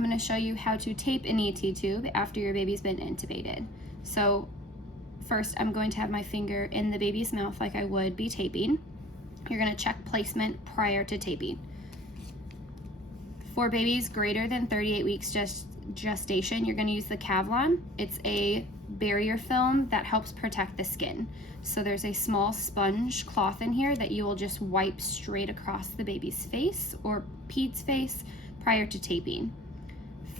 I'm going to show you how to tape an ET tube after your baby's been intubated. So first, I'm going to have my finger in the baby's mouth like I would be taping. You're going to check placement prior to taping. For babies greater than 38 weeks gestation, you're going to use the Kevlar. It's a barrier film that helps protect the skin. So there's a small sponge cloth in here that you will just wipe straight across the baby's face or peds face prior to taping.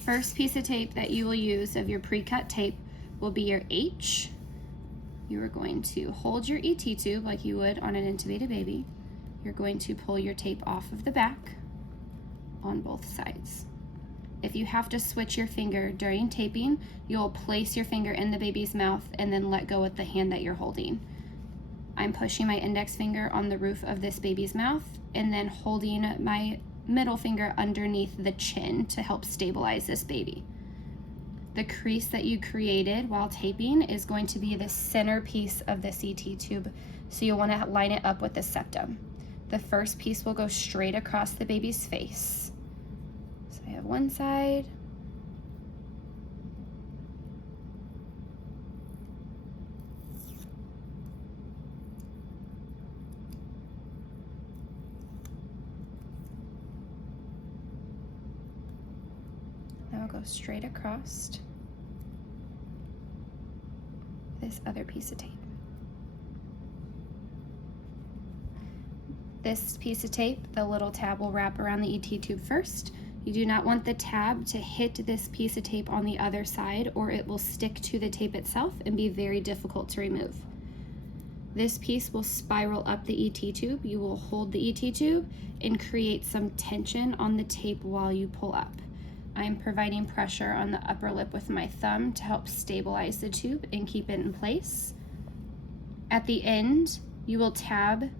First piece of tape that you will use of your pre-cut tape will be your H. You are going to hold your ET tube like you would on an intubated baby. You're going to pull your tape off of the back on both sides. If you have to switch your finger during taping, you'll place your finger in the baby's mouth and then let go with the hand that you're holding. I'm pushing my index finger on the roof of this baby's mouth and then holding my middle finger underneath the chin to help stabilize this baby. The crease that you created while taping is going to be the center piece of this ET tube, so you'll want to line it up with the septum. The first piece will go straight across the baby's face. So I have one side, now I'll go straight across this other piece of tape. This piece of tape, the little tab will wrap around the ET tube first. You do not want the tab to hit this piece of tape on the other side, or it will stick to the tape itself and be very difficult to remove. This piece will spiral up the ET tube. You will hold the ET tube and create some tension on the tape while you pull up. I am providing pressure on the upper lip with my thumb to help stabilize the tube and keep it in place. At the end, you will tab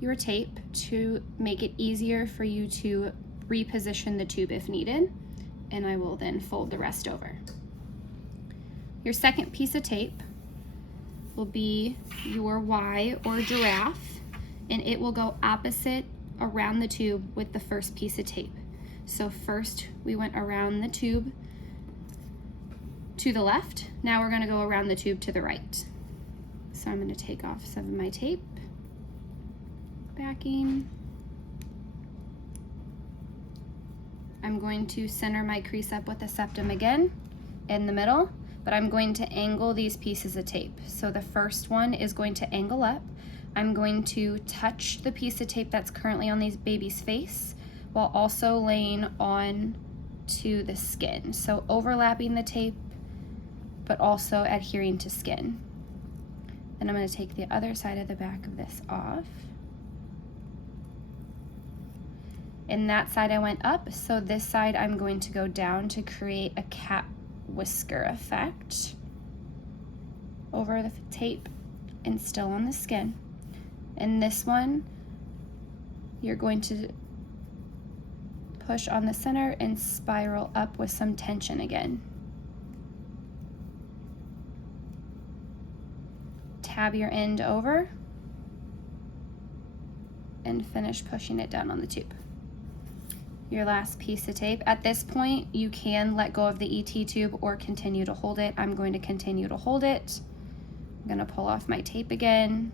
your tape to make it easier for you to reposition the tube if needed, and I will then fold the rest over. Your second piece of tape will be your Y or giraffe, and it will go opposite around the tube with the first piece of tape. So first we went around the tube to the left. Now we're going to go around the tube to the right. So I'm going to take off some of my tape, backing. I'm going to center my crease up with the septum again in the middle, but I'm going to angle these pieces of tape. So the first one is going to angle up. I'm going to touch the piece of tape that's currently on this baby's face while also laying on to the skin. So overlapping the tape, but also adhering to skin. Then I'm going to take the other side of the back of this off. In that side I went up, so this side I'm going to go down to create a cat whisker effect over the tape and still on the skin. And this one, you're going to push on the center and spiral up with some tension again. Tab your end over and finish pushing it down on the tube. Your last piece of tape. At this point, you can let go of the ET tube or continue to hold it. I'm going to continue to hold it. I'm going to pull off my tape again.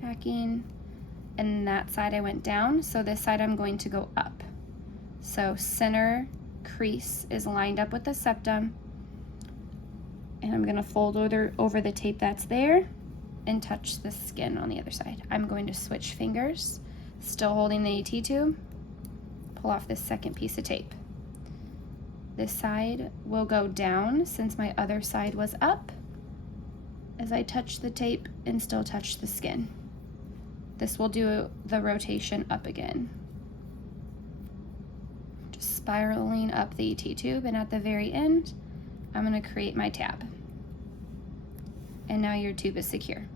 Backing. And that side I went down, so this side I'm going to go up. So center crease is lined up with the septum, and I'm going to fold over the tape that's there and touch the skin on the other side. I'm going to switch fingers, still holding the ET tube, pull off this second piece of tape. This side will go down since my other side was up as I touch the tape and still touch the skin. This will do the rotation up again. Just spiraling up the ET tube, and at the very end, I'm going to create my tab. And now your tube is secure.